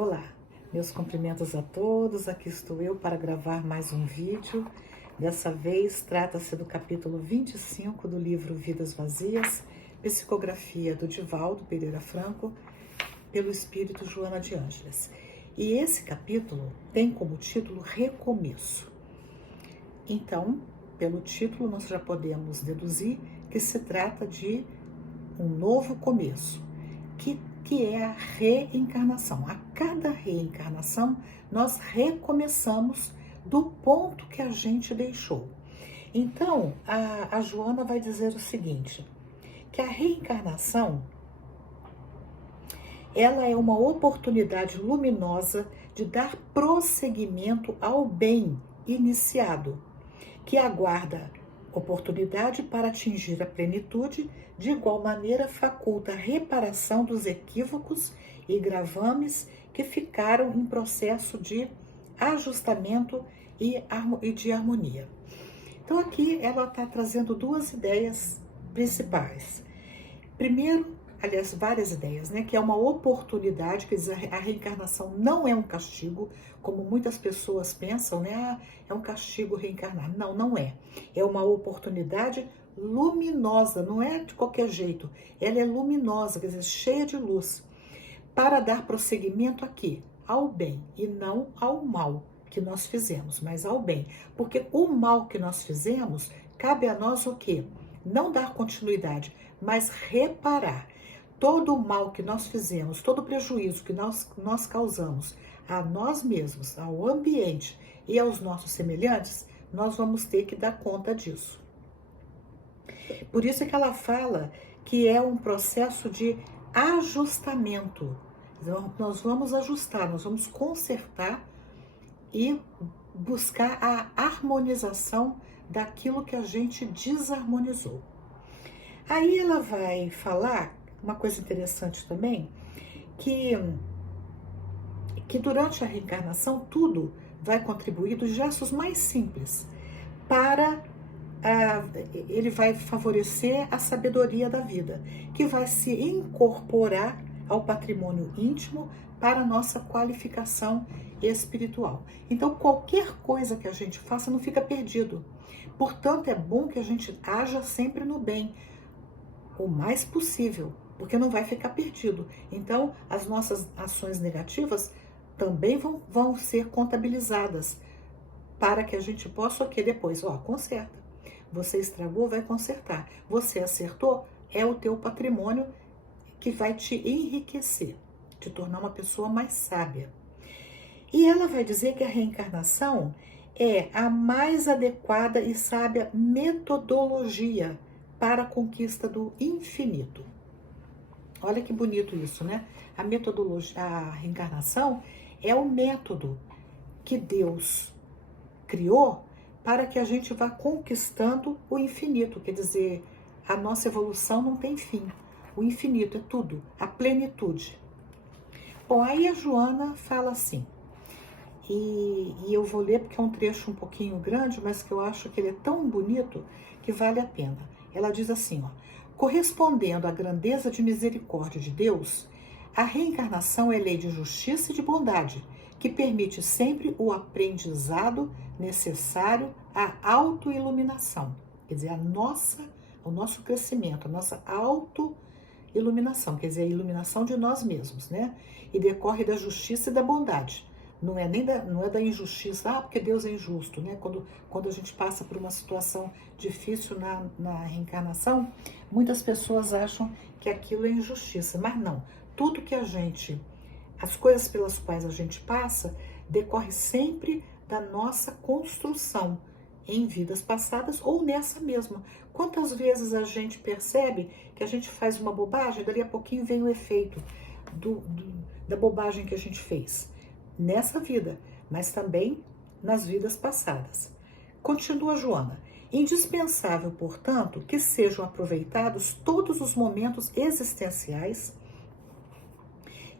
Olá, meus cumprimentos a todos. Aqui estou eu para gravar mais um vídeo. Dessa vez trata-se do capítulo 25 do livro Vidas Vazias, psicografia do Divaldo Pereira Franco, pelo espírito Joana de Ângeles. E esse capítulo tem como título Recomeço. Então, pelo título, nós já podemos deduzir que se trata de um novo começo, que é a reencarnação. A cada reencarnação, nós recomeçamos do ponto que a gente deixou. Então, a Joana vai dizer o seguinte, que a reencarnação, ela é uma oportunidade luminosa de dar prosseguimento ao bem iniciado, que aguarda oportunidade para atingir a plenitude, de igual maneira faculta a reparação dos equívocos e gravames que ficaram em processo de ajustamento e de harmonia. Então aqui ela está trazendo duas ideias principais. Primeiro, aliás, várias ideias, né? Que é uma oportunidade, quer dizer, a reencarnação não é um castigo, como muitas pessoas pensam, né? Ah, é um castigo reencarnar. Não, não é. É uma oportunidade luminosa, não é de qualquer jeito. Ela é luminosa, quer dizer, cheia de luz, para dar prosseguimento aqui, ao bem, e não ao mal que nós fizemos, mas ao bem. Porque o mal que nós fizemos, cabe a nós o quê? Não dar continuidade, mas reparar. Todo o mal que nós fizemos, todo o prejuízo que nós causamos a nós mesmos, ao ambiente e aos nossos semelhantes, nós vamos ter que dar conta disso. Por isso é que ela fala que é um processo de ajustamento. Nós vamos ajustar, nós vamos consertar e buscar a harmonização daquilo que a gente desarmonizou. Aí ela vai falar uma coisa interessante também, que durante a reencarnação tudo vai contribuir dos gestos mais simples para ele vai favorecer a sabedoria da vida, que vai se incorporar ao patrimônio íntimo para a nossa qualificação espiritual. Então, qualquer coisa que a gente faça não fica perdido. Portanto, é bom que a gente haja sempre no bem, o mais possível, porque não vai ficar perdido. Então, as nossas ações negativas também vão ser contabilizadas para que a gente possa, depois, conserta. Você estragou, vai consertar. Você acertou, é o teu patrimônio que vai te enriquecer, te tornar uma pessoa mais sábia. E ela vai dizer que a reencarnação é a mais adequada e sábia metodologia para a conquista do infinito. Olha que bonito isso, né? A metodologia, a reencarnação é o método que Deus criou para que a gente vá conquistando o infinito, quer dizer, a nossa evolução não tem fim. O infinito é tudo, a plenitude. Bom, aí a Joana fala assim, e eu vou ler porque é um trecho um pouquinho grande, mas que eu acho que ele é tão bonito que vale a pena. Ela diz assim, correspondendo à grandeza de misericórdia de Deus, a reencarnação é lei de justiça e de bondade, que permite sempre o aprendizado necessário à autoiluminação, quer dizer, o nosso crescimento, a nossa autoiluminação, quer dizer, a iluminação de nós mesmos, né? E decorre da justiça e da bondade. Não é da injustiça, porque Deus é injusto, né? Quando a gente passa por uma situação difícil na reencarnação, muitas pessoas acham que aquilo é injustiça, mas não. Tudo que as coisas pelas quais a gente passa, decorre sempre da nossa construção em vidas passadas ou nessa mesma. Quantas vezes a gente percebe que a gente faz uma bobagem, dali a pouquinho vem o efeito da bobagem que a gente fez nessa vida, mas também nas vidas passadas. Continua Joana. Indispensável, portanto, que sejam aproveitados todos os momentos existenciais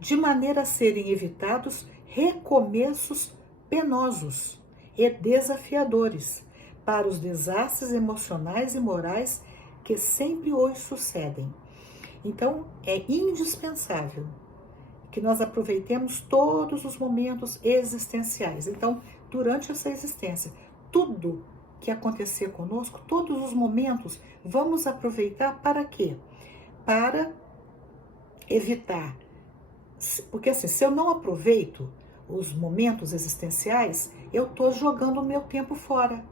de maneira a serem evitados recomeços penosos e desafiadores para os desastres emocionais e morais que sempre os sucedem. Então, é indispensável que nós aproveitemos todos os momentos existenciais. Então, durante essa existência, tudo que acontecer conosco, todos os momentos, vamos aproveitar para quê? Para evitar. Porque assim, se eu não aproveito os momentos existenciais, eu estou jogando o meu tempo fora.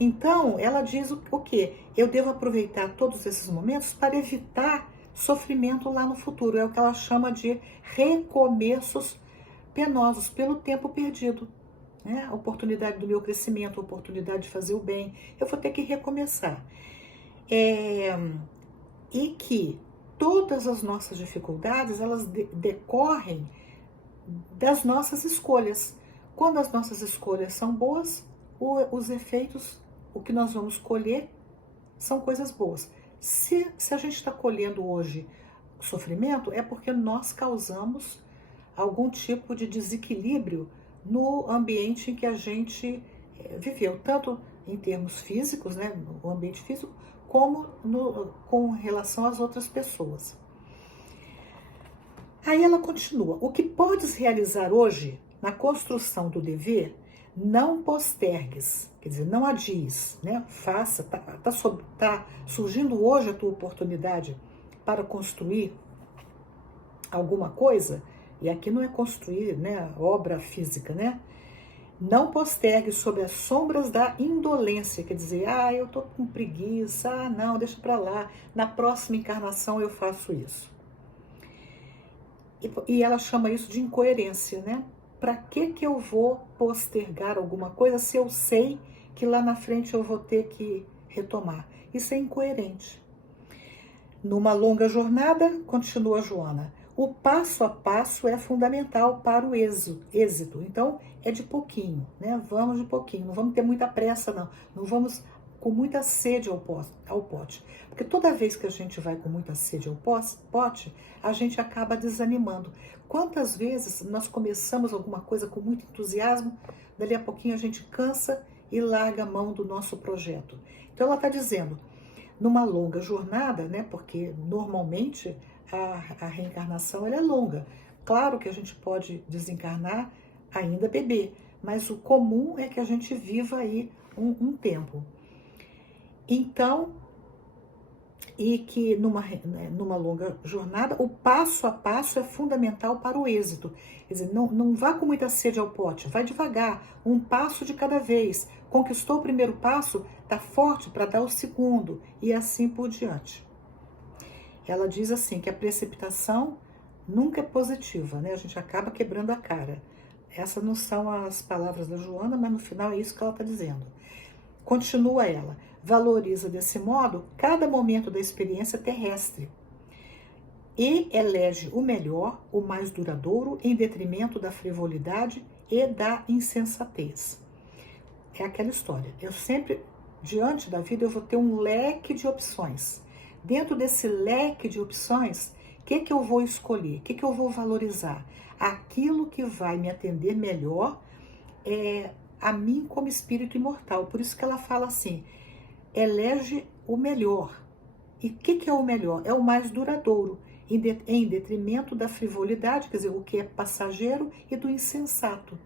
Então, ela diz o quê? Eu devo aproveitar todos esses momentos para evitar sofrimento lá no futuro. É o que ela chama de recomeços penosos pelo tempo perdido. Né? A oportunidade do meu crescimento, a oportunidade de fazer o bem. Eu vou ter que recomeçar. E que todas as nossas dificuldades, elas decorrem das nossas escolhas. Quando as nossas escolhas são boas, os efeitos, o que nós vamos colher, são coisas boas. Se a gente está colhendo hoje sofrimento, é porque nós causamos algum tipo de desequilíbrio no ambiente em que a gente viveu, tanto em termos físicos, né, no ambiente físico, como com relação às outras pessoas. Aí ela continua: o que podes realizar hoje na construção do dever, não postergues, quer dizer, não adies, né? Faça, tá surgindo hoje a tua oportunidade para construir alguma coisa, e aqui não é construir, né, obra física, né? Não postergue sob as sombras da indolência, quer dizer, eu tô com preguiça, não, deixa para lá, na próxima encarnação eu faço isso. E ela chama isso de incoerência, né? Para que eu vou postergar alguma coisa se eu sei que lá na frente eu vou ter que retomar? Isso é incoerente. Numa longa jornada, continua Joana, o passo a passo é fundamental para o êxito. Então, é de pouquinho, né? Vamos de pouquinho, não vamos ter muita pressa, não. Não vamos com muita sede ao pote. Porque toda vez que a gente vai com muita sede ao pote, a gente acaba desanimando. Quantas vezes nós começamos alguma coisa com muito entusiasmo, dali a pouquinho a gente cansa e larga a mão do nosso projeto. Então ela está dizendo, numa longa jornada, né? Porque normalmente a reencarnação ela é longa. Claro que a gente pode desencarnar ainda bebê, mas o comum é que a gente viva aí um tempo. Então, e que numa longa jornada, o passo a passo é fundamental para o êxito. Quer dizer, não vá com muita sede ao pote, vai devagar, um passo de cada vez. Conquistou o primeiro passo, está forte para dar o segundo, e assim por diante. Ela diz assim, que a precipitação nunca é positiva, né? A gente acaba quebrando a cara. Essas não são as palavras da Joana, mas no final é isso que ela está dizendo. Continua ela, valoriza desse modo cada momento da experiência terrestre e elege o melhor, o mais duradouro, em detrimento da frivolidade e da insensatez. É aquela história, eu sempre, diante da vida, eu vou ter um leque de opções. Dentro desse leque de opções, o que eu vou escolher? O que eu vou valorizar? Aquilo que vai me atender melhor a mim como espírito imortal. Por isso que ela fala assim, elege o melhor. E o que é o melhor? É o mais duradouro, em detrimento da frivolidade, quer dizer, o que é passageiro, e do insensato,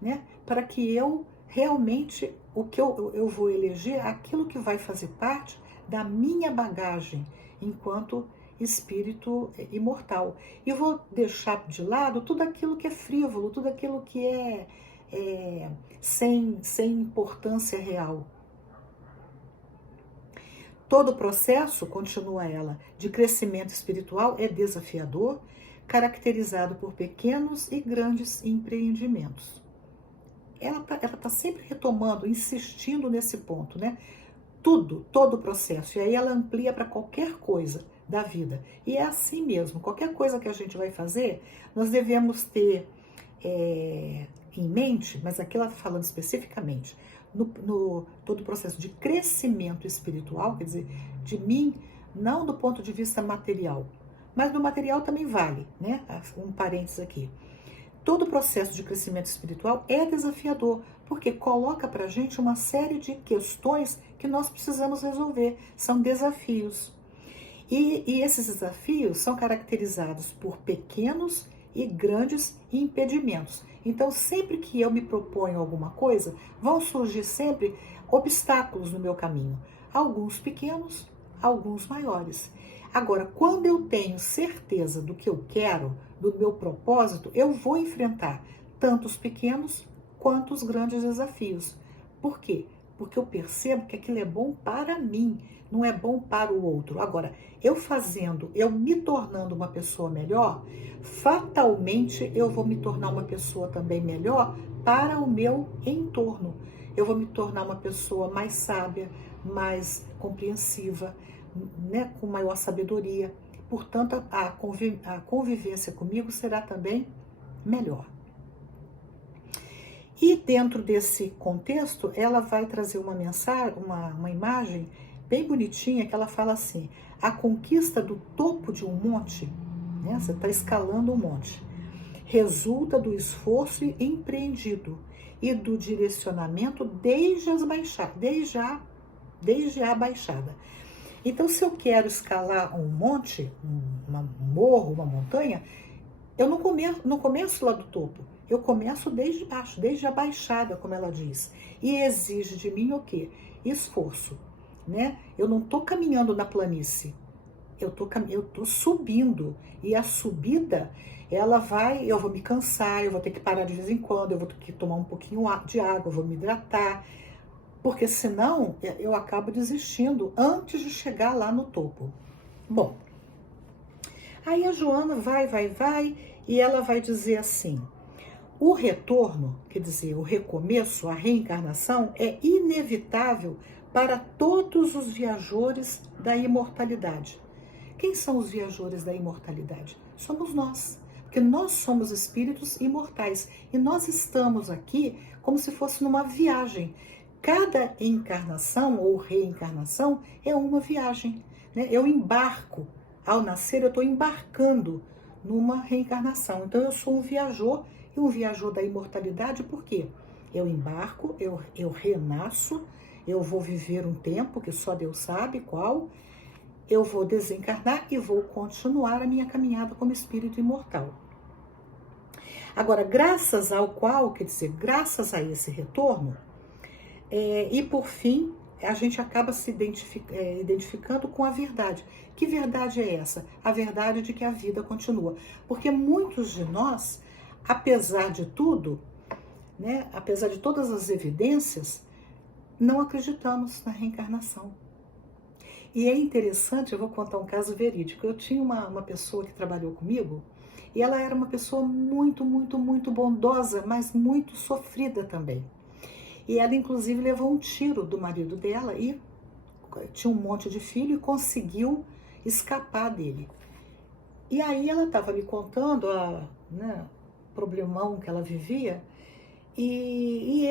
né? Para que eu realmente, o que eu vou eleger, aquilo que vai fazer parte da minha bagagem enquanto espírito imortal. E vou deixar de lado tudo aquilo que é frívolo, tudo aquilo que é sem importância real. Todo o processo, continua ela, de crescimento espiritual é desafiador, caracterizado por pequenos e grandes empreendimentos. Ela tá sempre retomando, insistindo nesse ponto, né? Todo o processo. E aí ela amplia para qualquer coisa da vida. E é assim mesmo, qualquer coisa que a gente vai fazer, nós devemos ter em mente, mas aqui ela está falando especificamente, no todo o processo de crescimento espiritual, quer dizer, de mim, não do ponto de vista material, mas no material também vale, né? Um parênteses aqui. Todo o processo de crescimento espiritual é desafiador, porque coloca para a gente uma série de questões que nós precisamos resolver, são desafios. E esses desafios são caracterizados por pequenos e grandes impedimentos. Então, sempre que eu me proponho alguma coisa, vão surgir sempre obstáculos no meu caminho. Alguns pequenos, alguns maiores. Agora, quando eu tenho certeza do que eu quero, do meu propósito, eu vou enfrentar tanto os pequenos quanto os grandes desafios. Por quê? Porque eu percebo que aquilo é bom para mim, não é bom para o outro. Agora, eu fazendo, eu me tornando uma pessoa melhor, fatalmente eu vou me tornar uma pessoa também melhor para o meu entorno. Eu vou me tornar uma pessoa mais sábia, mais compreensiva, né, com maior sabedoria. Portanto, a convivência comigo será também melhor. E dentro desse contexto, ela vai trazer uma mensagem, uma imagem bem bonitinha, que ela fala assim: a conquista do topo de um monte, né, você está escalando um monte, resulta do esforço empreendido e do direcionamento desde a baixada. Então, se eu quero escalar um monte, um morro, uma montanha, eu não começo lá do topo. Eu começo desde baixo, desde a baixada, como ela diz. E exige de mim o quê? Esforço, né? Eu não estou caminhando na planície. Eu tô subindo. E a subida, eu vou me cansar, eu vou ter que parar de vez em quando, eu vou ter que tomar um pouquinho de água, eu vou me hidratar. Porque senão eu acabo desistindo antes de chegar lá no topo. Bom, aí a Joana vai, e ela vai dizer assim: o retorno, quer dizer, o recomeço, a reencarnação, é inevitável para todos os viajores da imortalidade. Quem são os viajores da imortalidade? Somos nós, porque nós somos espíritos imortais e nós estamos aqui como se fosse numa viagem. Cada encarnação ou reencarnação é uma viagem, né? Eu embarco, ao nascer eu estou embarcando numa reencarnação. Então eu sou um viajor, e um viajor da imortalidade. Por quê? Eu embarco, eu renasço, eu vou viver um tempo que só Deus sabe qual, eu vou desencarnar e vou continuar a minha caminhada como espírito imortal. Agora, graças a esse retorno, e por fim, a gente acaba se identificando com a verdade. Que verdade é essa? A verdade de que a vida continua. Porque muitos de nós, apesar de tudo, né, apesar de todas as evidências, não acreditamos na reencarnação. E é interessante, eu vou contar um caso verídico. Eu tinha uma pessoa que trabalhou comigo, e ela era uma pessoa muito, muito, muito bondosa, mas muito sofrida também. E ela, inclusive, levou um tiro do marido dela e tinha um monte de filho e conseguiu escapar dele. E aí ela estava me contando o problemão que ela vivia, e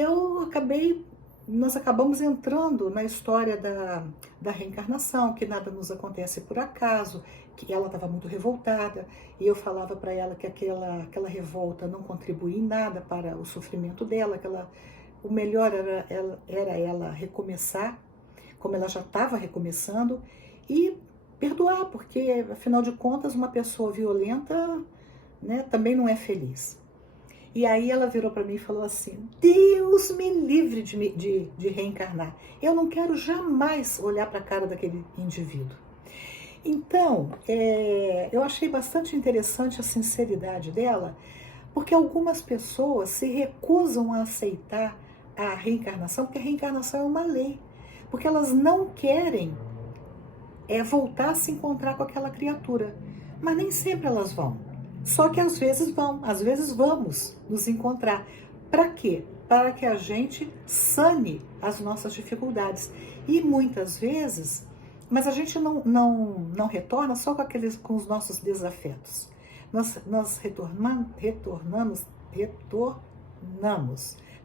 nós acabamos entrando na história da reencarnação, que nada nos acontece por acaso, que ela estava muito revoltada, e eu falava para ela que aquela revolta não contribuía em nada para o sofrimento dela, o melhor era ela recomeçar, como ela já estava recomeçando, e perdoar, porque, afinal de contas, uma pessoa violenta, né, também não é feliz. E aí ela virou para mim e falou assim: Deus me livre de reencarnar. Eu não quero jamais olhar para a cara daquele indivíduo. Então, eu achei bastante interessante a sinceridade dela, porque algumas pessoas se recusam a aceitar a reencarnação, porque a reencarnação é uma lei, porque elas não querem voltar a se encontrar com aquela criatura, mas nem sempre elas vão. Só que às vezes vamos nos encontrar. Para quê? Para que a gente sane as nossas dificuldades. E muitas vezes, mas a gente não retorna só com os nossos desafetos. Nós retornamos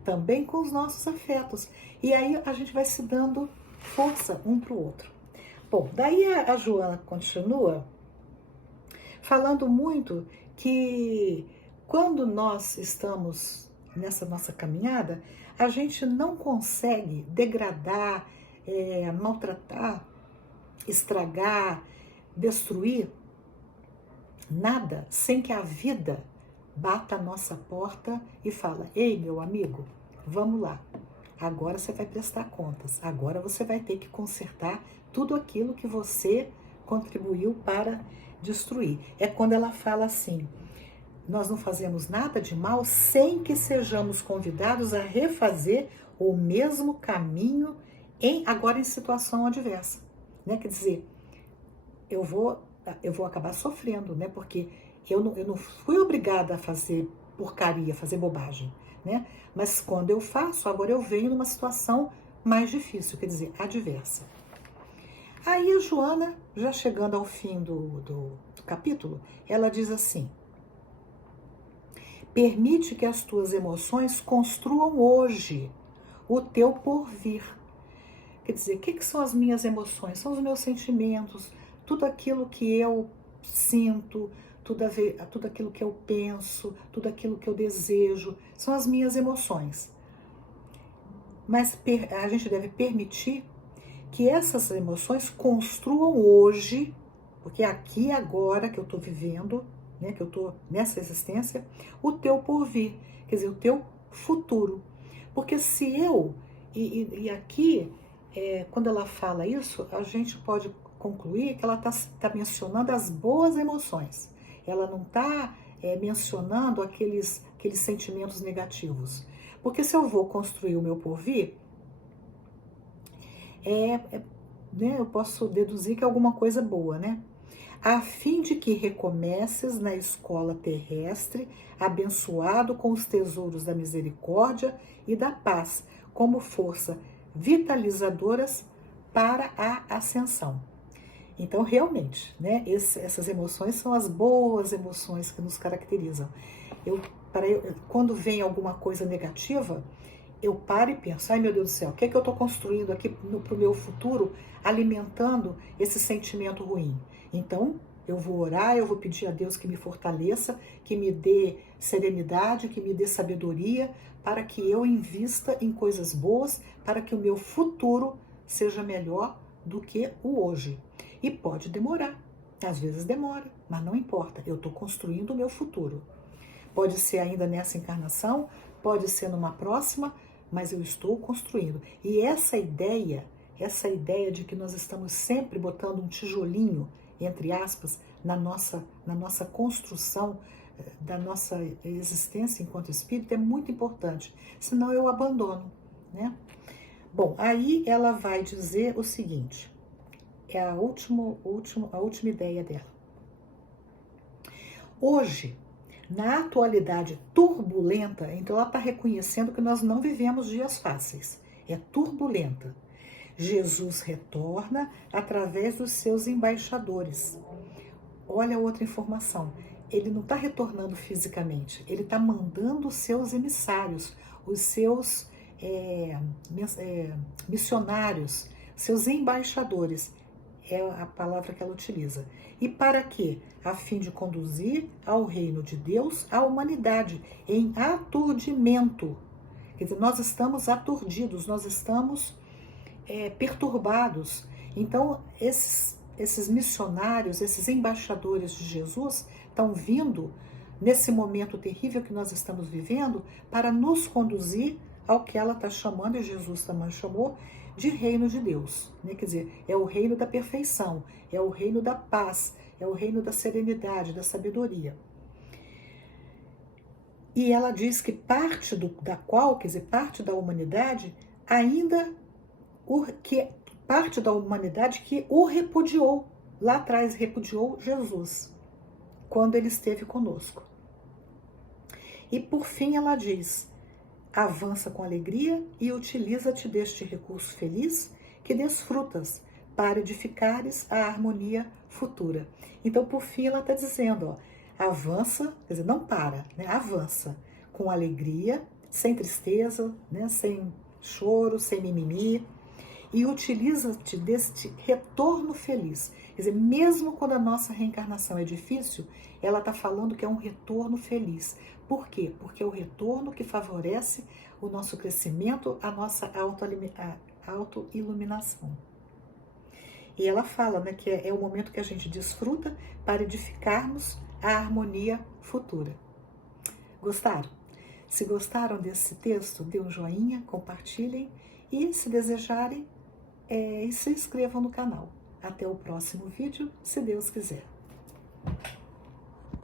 também com os nossos afetos. E aí a gente vai se dando força um para o outro. Bom, daí a Joana continua falando muito que quando nós estamos nessa nossa caminhada, a gente não consegue degradar, maltratar, estragar, destruir nada sem que a vida bata a nossa porta e fala: ei, meu amigo, vamos lá. Agora você vai prestar contas. Agora você vai ter que consertar tudo aquilo que você contribuiu para destruir. É quando ela fala assim: nós não fazemos nada de mal sem que sejamos convidados a refazer o mesmo caminho agora em situação adversa. Né? Quer dizer, eu vou acabar sofrendo, né? Porque eu não fui obrigada a fazer porcaria, fazer bobagem, né? Mas quando eu faço, agora eu venho numa situação mais difícil, quer dizer, adversa. Aí a Joana, já chegando ao fim do capítulo, ela diz assim: permite que as tuas emoções construam hoje o teu porvir. Quer dizer, o que são as minhas emoções? São os meus sentimentos, tudo aquilo que eu sinto, tudo aquilo que eu penso, tudo aquilo que eu desejo, são as minhas emoções. Mas a gente deve permitir que essas emoções construam hoje, porque é aqui e agora que eu estou vivendo, né, que eu estou nessa existência, o teu porvir, quer dizer, o teu futuro. Porque se eu, e aqui, quando ela fala isso, a gente pode concluir que ela tá mencionando as boas emoções. Ela não está mencionando aqueles sentimentos negativos. Porque se eu vou construir o meu porvir, né, eu posso deduzir que é alguma coisa boa, né? A fim de que recomeces na escola terrestre, abençoado com os tesouros da misericórdia e da paz, como força vitalizadoras para a ascensão. Então, realmente, né, essas emoções são as boas emoções que nos caracterizam. Quando vem alguma coisa negativa, eu paro e penso: ai meu Deus do céu, o que é que eu estou construindo aqui para o meu futuro, alimentando esse sentimento ruim? Então, eu vou orar, eu vou pedir a Deus que me fortaleça, que me dê serenidade, que me dê sabedoria, para que eu invista em coisas boas, para que o meu futuro seja melhor do que o hoje. E pode demorar, às vezes demora, mas não importa, eu estou construindo o meu futuro. Pode ser ainda nessa encarnação, pode ser numa próxima, mas eu estou construindo. E essa ideia de que nós estamos sempre botando um tijolinho, entre aspas, na nossa construção da nossa existência enquanto espírito é muito importante, senão eu abandono, né? Bom, aí ela vai dizer o seguinte, é a última ideia dela. Hoje, na atualidade turbulenta, então ela está reconhecendo que nós não vivemos dias fáceis, é turbulenta. Jesus retorna através dos seus embaixadores. Olha outra informação, ele não está retornando fisicamente, ele está mandando os seus emissários, os seus missionários, seus embaixadores, é a palavra que ela utiliza. E para quê? A fim de conduzir ao reino de Deus a humanidade em aturdimento. Quer dizer, nós estamos aturdidos, nós estamos perturbados. Então, esses missionários, esses embaixadores de Jesus estão vindo nesse momento terrível que nós estamos vivendo para nos conduzir ao que ela está chamando, e Jesus também chamou, de reino de Deus, né? Quer dizer, é o reino da perfeição, é o reino da paz, é o reino da serenidade, da sabedoria. E ela diz que parte da humanidade ainda, parte da humanidade que o repudiou, lá atrás repudiou Jesus, quando ele esteve conosco. E por fim ela diz: avança com alegria e utiliza-te deste recurso feliz que desfrutas para edificares a harmonia futura. Então, por fim, ela está dizendo, avança, quer dizer, não para, né? Avança com alegria, sem tristeza, né? Sem choro, sem mimimi, e utiliza-te deste retorno feliz. Quer dizer, mesmo quando a nossa reencarnação é difícil, ela está falando que é um retorno feliz. Por quê? Porque é o retorno que favorece o nosso crescimento, a nossa autoiluminação. E ela fala, né, que é o momento que a gente desfruta para edificarmos a harmonia futura. Gostaram? Se gostaram desse texto, dê um joinha, compartilhem e, se desejarem, se inscrevam no canal. Até o próximo vídeo, se Deus quiser.